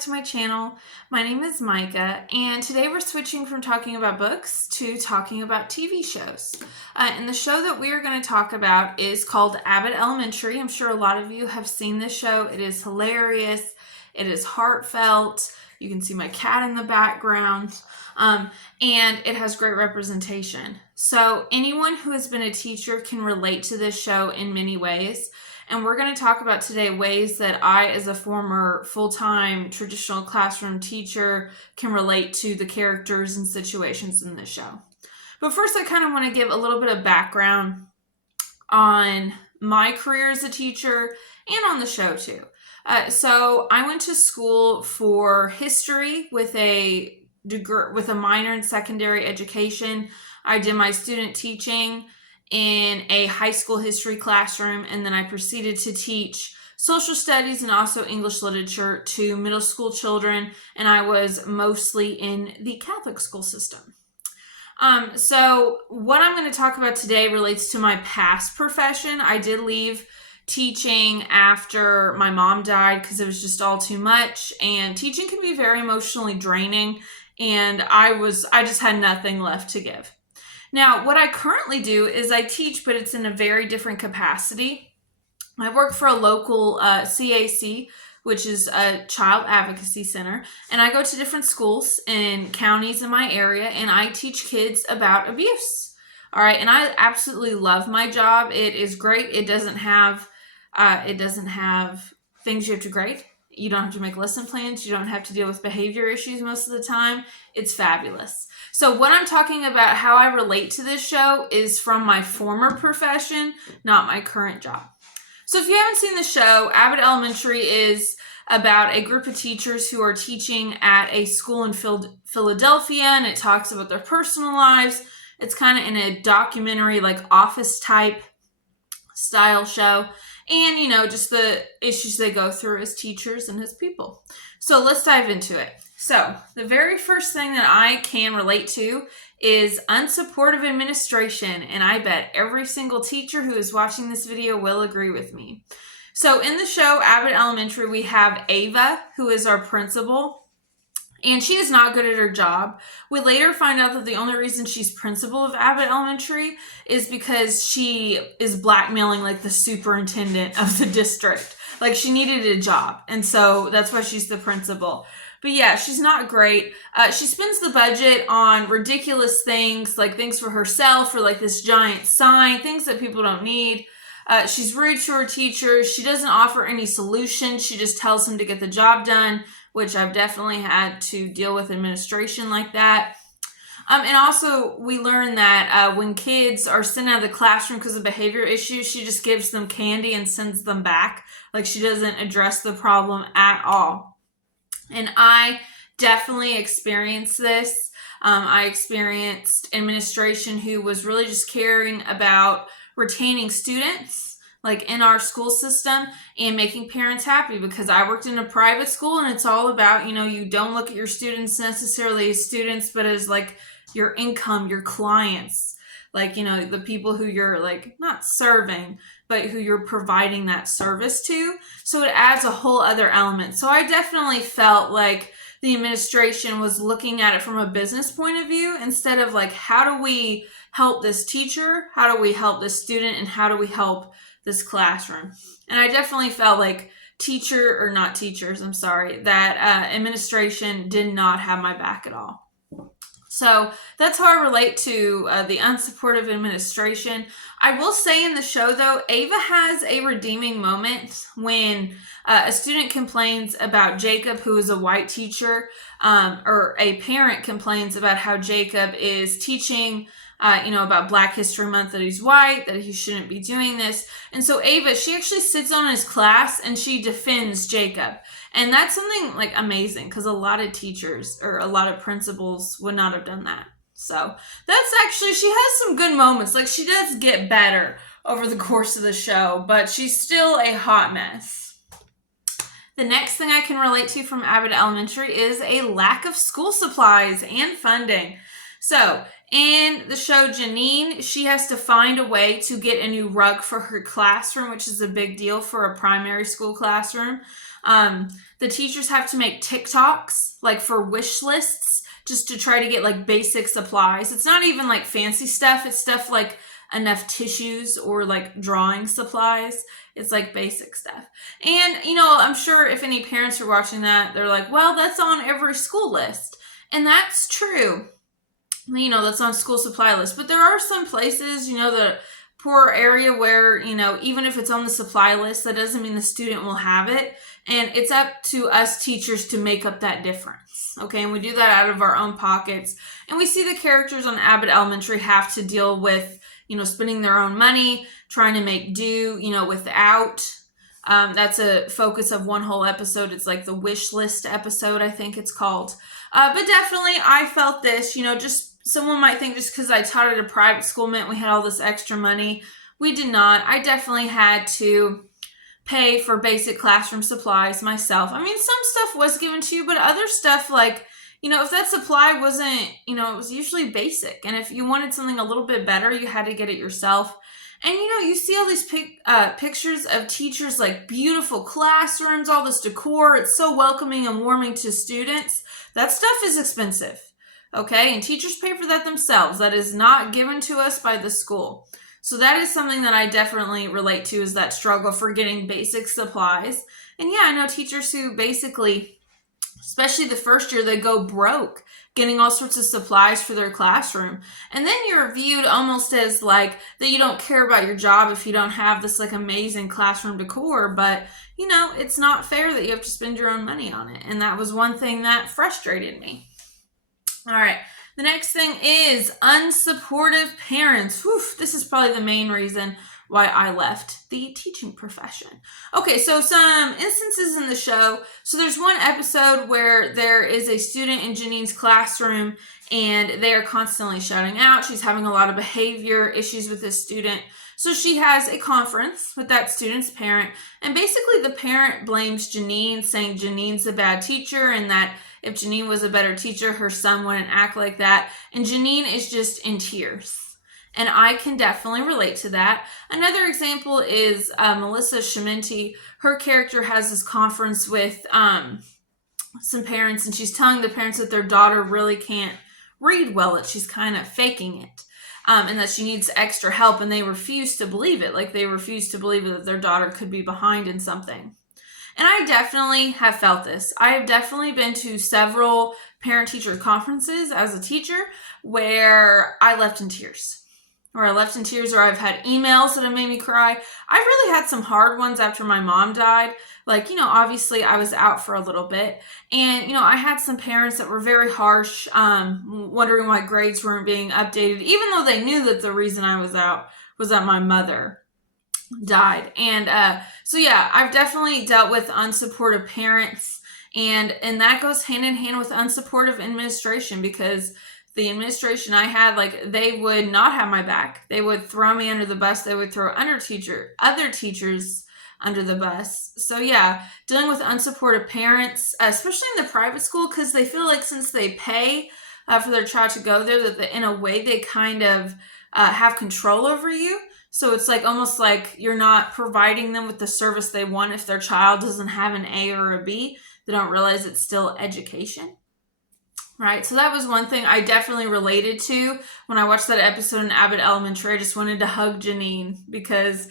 back to my channel. My name is Micah, and today we're switching from talking about books to talking about TV shows. And the show that we are going to talk about is called Abbott Elementary. I'm sure a lot of you have seen this show. It is hilarious. It is heartfelt. You can see my cat in the background. And it has great representation. So anyone who has been a teacher can relate to this show in many ways. And we're going to talk about today ways that I, as a former full-time traditional classroom teacher, can relate to the characters and situations in this show. But first, I kind of want to give a little bit of background on my career as a teacher and on the show too. So I went to school for history with a degree, with a minor in secondary education. I did my student teaching in a high school history classroom, and then I proceeded to teach social studies and also English literature to middle school children, and I was mostly in the Catholic school system. So what I'm going to talk about today relates to my past profession. I did leave teaching after my mom died because it was just all too much, and teaching can be very emotionally draining, and I just had nothing left to give. Now, what I currently do is I teach, but it's in a very different capacity. I work for a local CAC, which is a child advocacy center, and I go to different schools and counties in my area, and I teach kids about abuse. All right, and I absolutely love my job. It is great. It doesn't have things you have to grade. You don't have to make lesson plans. You don't have to deal with behavior issues most of the time. It's fabulous. So what I'm talking about, how I relate to this show, is from my former profession, not my current job. So if you haven't seen the show, Abbott Elementary is about a group of teachers who are teaching at a school in Philadelphia, and it talks about their personal lives. It's kind of in a documentary, like office type style show. And, just the issues they go through as teachers and as people. So let's dive into it. So the very first thing that I can relate to is unsupportive administration. And I bet every single teacher who is watching this video will agree with me. So in the show, Abbott Elementary, we have Ava, who is our principal. And she is not good at her job. We later find out that the only reason she's principal of Abbott Elementary is because she is blackmailing like the superintendent of the district. Like she needed a job. And so that's why she's the principal. But yeah, she's not great. She spends the budget on ridiculous things, like things for herself or like this giant sign, things that people don't need. She's rude to her teachers. She doesn't offer any solutions. She just tells them to get the job done, which I've definitely had to deal with administration like that. And also we learn that when kids are sent out of the classroom because of behavior issues, she just gives them candy and sends them back. Like she doesn't address the problem at all. And I definitely experienced this. I experienced administration who was really just caring about retaining students like in our school system and making parents happy, because I worked in a private school and it's all about, you don't look at your students necessarily as students, but as like your income, your clients, like, the people who you're like not serving, but who you're providing that service to. So it adds a whole other element. So I definitely felt like the administration was looking at it from a business point of view instead of like, how do we help this teacher? How do we help this student? And how do we help this classroom? And I definitely felt like that administration did not have my back at all. So that's how I relate to the unsupportive administration. I will say in the show, though, Ava has a redeeming moment when a student complains about Jacob, who is a white teacher, or a parent complains about how Jacob is teaching about Black History Month, that he's white, that he shouldn't be doing this. And so Ava, she actually sits on his class and she defends Jacob. And that's something like amazing, because a lot of teachers or a lot of principals would not have done that. So that's actually, she has some good moments. Like she does get better over the course of the show, but she's still a hot mess. The next thing I can relate to from Abbott Elementary is a lack of school supplies and funding. So In the show, Janine, she has to find a way to get a new rug for her classroom, which is a big deal for a primary school classroom. The teachers have to make TikToks, like for wish lists, just to try to get like basic supplies. It's not even like fancy stuff. It's stuff like enough tissues or like drawing supplies. It's like basic stuff. And, I'm sure if any parents are watching that, they're like, well, that's on every school list. And that's true. That's on school supply list. But there are some places, the poor area where, even if it's on the supply list, that doesn't mean the student will have it. And it's up to us teachers to make up that difference. Okay, and we do that out of our own pockets. And we see the characters on Abbott Elementary have to deal with, spending their own money, trying to make do, without. That's a focus of one whole episode. It's like the wish list episode, I think it's called. But definitely I felt this, just someone might think just because I taught at a private school meant we had all this extra money. We did not. I definitely had to pay for basic classroom supplies myself. Some stuff was given to you, but other stuff like, if that supply wasn't, it was usually basic. And if you wanted something a little bit better, you had to get it yourself. And, you see all these pictures of teachers, like beautiful classrooms, all this decor. It's so welcoming and warming to students. That stuff is expensive. Okay, and teachers pay for that themselves. That is not given to us by the school. So that is something that I definitely relate to, is that struggle for getting basic supplies. And yeah, I know teachers who basically, especially the first year, they go broke getting all sorts of supplies for their classroom. And then you're viewed almost as like that you don't care about your job if you don't have this like amazing classroom decor. But, it's not fair that you have to spend your own money on it. And that was one thing that frustrated me. All right. The next thing is unsupportive parents. Whew, this is probably the main reason why I left the teaching profession. Okay, so some instances in the show. So there's one episode where there is a student in Janine's classroom and they are constantly shouting out. She's having a lot of behavior issues with this student. So she has a conference with that student's parent, and basically the parent blames Janine, saying Janine's a bad teacher and that if Janine was a better teacher, her son wouldn't act like that. And Janine is just in tears. And I can definitely relate to that. Another example is Melissa Sheminti. Her character has this conference with some parents, and she's telling the parents that their daughter really can't read well, that she's kind of faking it. And that she needs extra help, and they refuse to believe it. Like, they refuse to believe that their daughter could be behind in something. And I definitely have felt this. I have definitely been to several parent-teacher conferences as a teacher where I left in tears. Or I've had emails that have made me cry. I really had some hard ones after my mom died. Like, obviously I was out for a little bit. And, I had some parents that were very harsh, wondering why grades weren't being updated, even though they knew that the reason I was out was that my mother died. And so yeah, I've definitely dealt with unsupportive parents, and that goes hand in hand with unsupportive administration, because the administration I had, like, they would not have my back. They would throw me under the bus. They would throw other teachers under the bus. So yeah, dealing with unsupportive parents, especially in the private school, because they feel like since they pay for their child to go there, that in a way they kind of have control over you. So it's like almost like you're not providing them with the service they want. If their child doesn't have an A or a B, they don't realize it's still education. Right, so that was one thing I definitely related to when I watched that episode in Abbott Elementary. I just wanted to hug Janine because,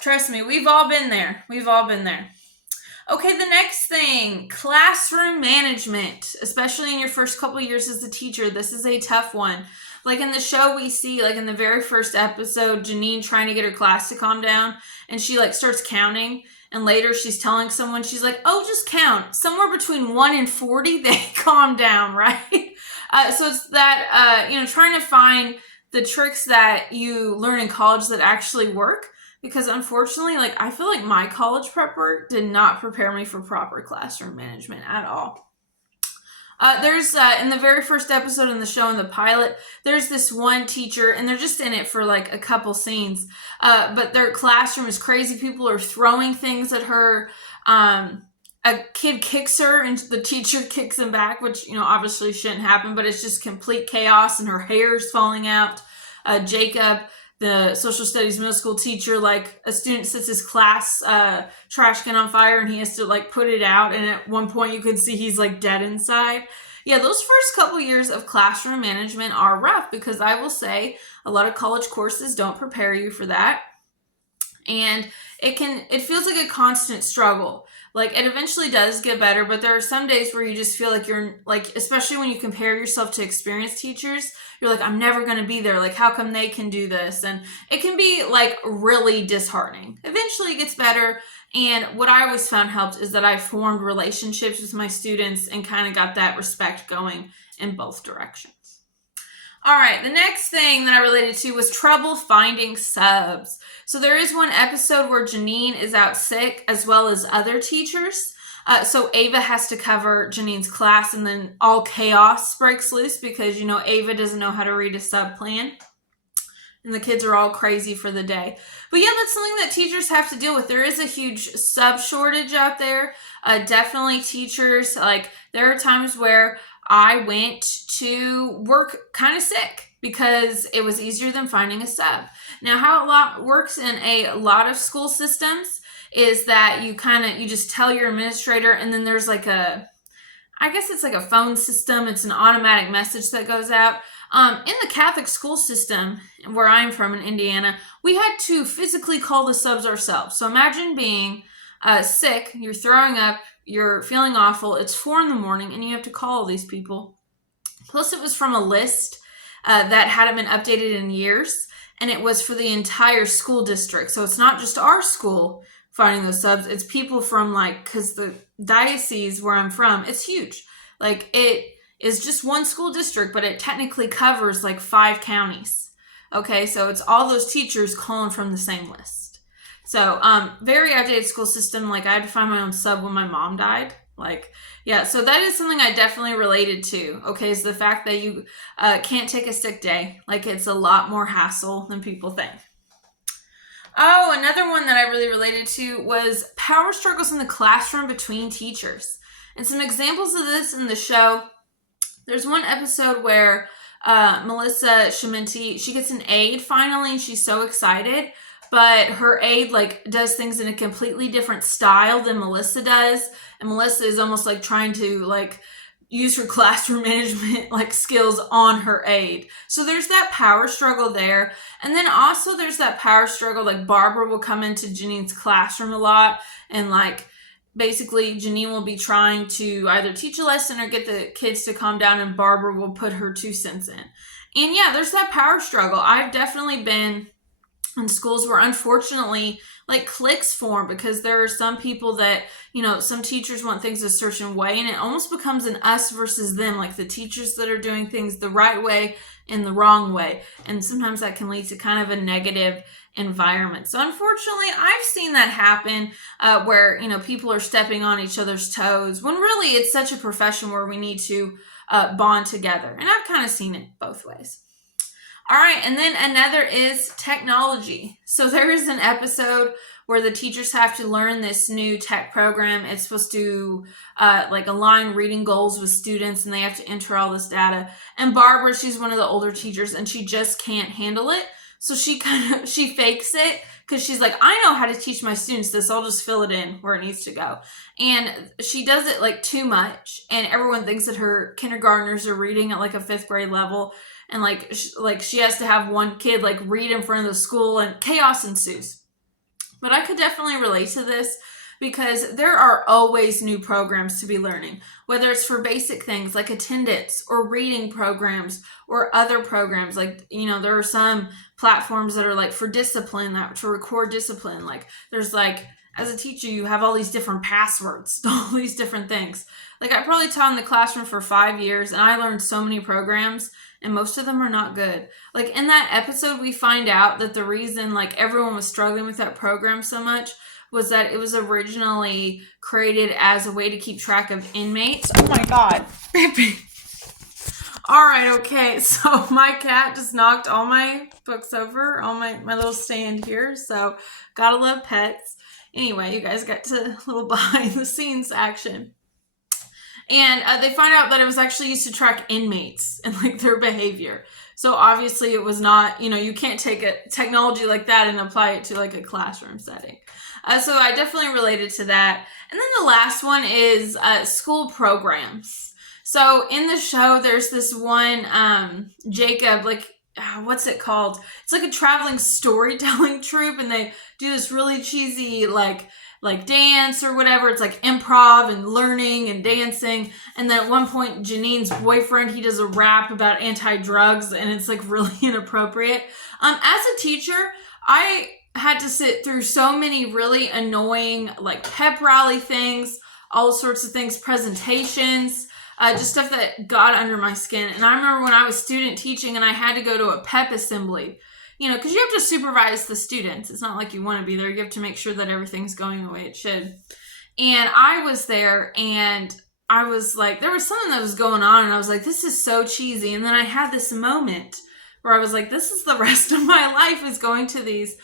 trust me, we've all been there. Okay, the next thing, classroom management, especially in your first couple years as a teacher. This is a tough one. Like in the show, we see, like in the very first episode, Janine trying to get her class to calm down, and she like starts counting. And later she's telling someone, she's like, oh, just count. Somewhere between 1 and 40, they calm down, right? So it's that, trying to find the tricks that you learn in college that actually work. Because unfortunately, like, I feel like my college prep work did not prepare me for proper classroom management at all. There's, in the very first episode in the show, in the pilot, there's this one teacher, and they're just in it for like a couple scenes, but their classroom is crazy. People are throwing things at her. a kid kicks her and the teacher kicks him back, which, obviously shouldn't happen, but it's just complete chaos and her hair's falling out. Jacob, the social studies middle school teacher, like a student sets his class trash can on fire and he has to like put it out. And at one point you can see he's like dead inside. Yeah, those first couple years of classroom management are rough because I will say a lot of college courses don't prepare you for that. And it feels like a constant struggle. Like it eventually does get better, but there are some days where you just feel like you're like, especially when you compare yourself to experienced teachers, you're like, I'm never going to be there. Like, how come they can do this? And it can be like really disheartening. Eventually it gets better. And what I always found helped is that I formed relationships with my students and kind of got that respect going in both directions. All right, the next thing that I related to was trouble finding subs. So there is one episode where Janine is out sick as well as other teachers. So Ava has to cover Janine's class and then all chaos breaks loose because, Ava doesn't know how to read a sub plan. And the kids are all crazy for the day. But yeah, that's something that teachers have to deal with. There is a huge sub shortage out there. Definitely teachers, like there are times where I went to work kind of sick because it was easier than finding a sub. Now, how it works in a lot of school systems is that you just tell your administrator and then there's like I guess it's like a phone system. It's an automatic message that goes out. In the Catholic school system, where I'm from in Indiana, we had to physically call the subs ourselves. So imagine being sick, you're throwing up, you're feeling awful, it's 4 a.m, and you have to call all these people. Plus it was from a list that hadn't been updated in years, and it was for the entire school district. So it's not just our school finding those subs, it's people from because the diocese where I'm from, it's huge. Like it is just one school district, but it technically covers 5 counties. Okay, so it's all those teachers calling from the same list. So, very outdated school system. I had to find my own sub when my mom died. So that is something I definitely related to. Okay, is the fact that you can't take a sick day. It's a lot more hassle than people think. Oh, another one that I really related to was power struggles in the classroom between teachers. And some examples of this in the show. There's one episode where Melissa Schminti, she gets an aide finally, and she's so excited. But her aide does things in a completely different style than Melissa does. And Melissa is almost trying to use her classroom management skills on her aide. So there's that power struggle there. And then also there's that power struggle, Barbara will come into Janine's classroom a lot and basically Janine will be trying to either teach a lesson or get the kids to calm down, and Barbara will put her 2 cents in. And yeah, there's that power struggle. I've definitely been in schools where unfortunately cliques form because there are some people that, some teachers want things a certain way, and it almost becomes an us versus them, the teachers that are doing things the right way and the wrong way. And sometimes that can lead to kind of a negative environment. So unfortunately, I've seen that happen where, people are stepping on each other's toes when really it's such a profession where we need to bond together. And I've kind of seen it both ways. All right, and then another is technology. So there is an episode where the teachers have to learn this new tech program. It's supposed to align reading goals with students, and they have to enter all this data. And Barbara, she's one of the older teachers, and she just can't handle it. So she fakes it because she's like, I know how to teach my students this. I'll just fill it in where it needs to go. And she does it too much, and everyone thinks that her kindergartners are reading at a 5th grade level. And she has to have one kid read in front of the school, and chaos ensues. But I could definitely relate to this because there are always new programs to be learning, whether it's for basic things like attendance or reading programs or other programs. There are some platforms that are for discipline, that to record discipline. There's as a teacher, you have all these different passwords, all these different things. I probably taught in the classroom for 5 years, and I learned so many programs, and most of them are not good. In that episode, we find out that the reason everyone was struggling with that program so much was that it was originally created as a way to keep track of inmates. Oh my God. All right, okay. So my cat just knocked all my books over, all my little stand here. So gotta love pets. Anyway, you guys got to a little behind the scenes action. And they find out that it was actually used to track inmates and like their behavior. So obviously it was not, you can't take a technology like that and apply it to like a classroom setting. So I definitely related to that. And then the last one is school programs. So in the show, there's this one, Jacob, like, what's it called? It's like a traveling storytelling troupe, and they do this really cheesy, like dance or whatever. It's like improv and learning and dancing. And then at one point, Janine's boyfriend, he does a rap about anti-drugs, and it's like really inappropriate. As a teacher, I had to sit through so many really annoying like pep rally things, all sorts of things, presentations, just stuff that got under my skin. And I remember when I was student teaching and I had to go to a pep assembly, because you have to supervise the students. It's not like you want to be there. You have to make sure that everything's going the way it should. And I was there, and I was like, there was something that was going on, and I was like, this is so cheesy. And then I had this moment where I was like, this is the rest of my life, is going to these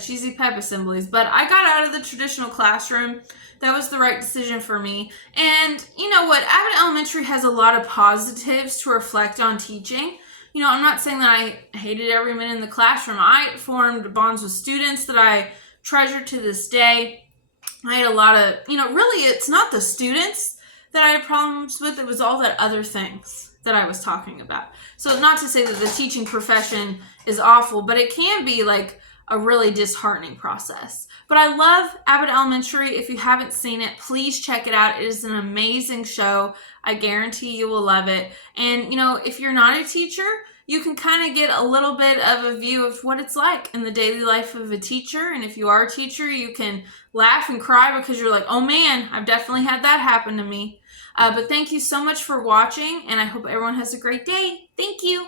cheesy pep assemblies. But I got out of the traditional classroom. That was the right decision for me. And you know what? Abbott Elementary has a lot of positives to reflect on teaching. I'm not saying that I hated every minute in the classroom. I formed bonds with students that I treasure to this day. I had a lot of, really it's not the students that I had problems with. It was all that other things that I was talking about. So not to say that the teaching profession is awful, but it can be like a really disheartening process. But I love Abbott Elementary. If you haven't seen it, please check it out. It is an amazing show. I guarantee you will love it. And, if you're not a teacher, you can kind of get a little bit of a view of what it's like in the daily life of a teacher. And if you are a teacher, you can laugh and cry because you're like, oh man, I've definitely had that happen to me. But thank you so much for watching, and I hope everyone has a great day. Thank you.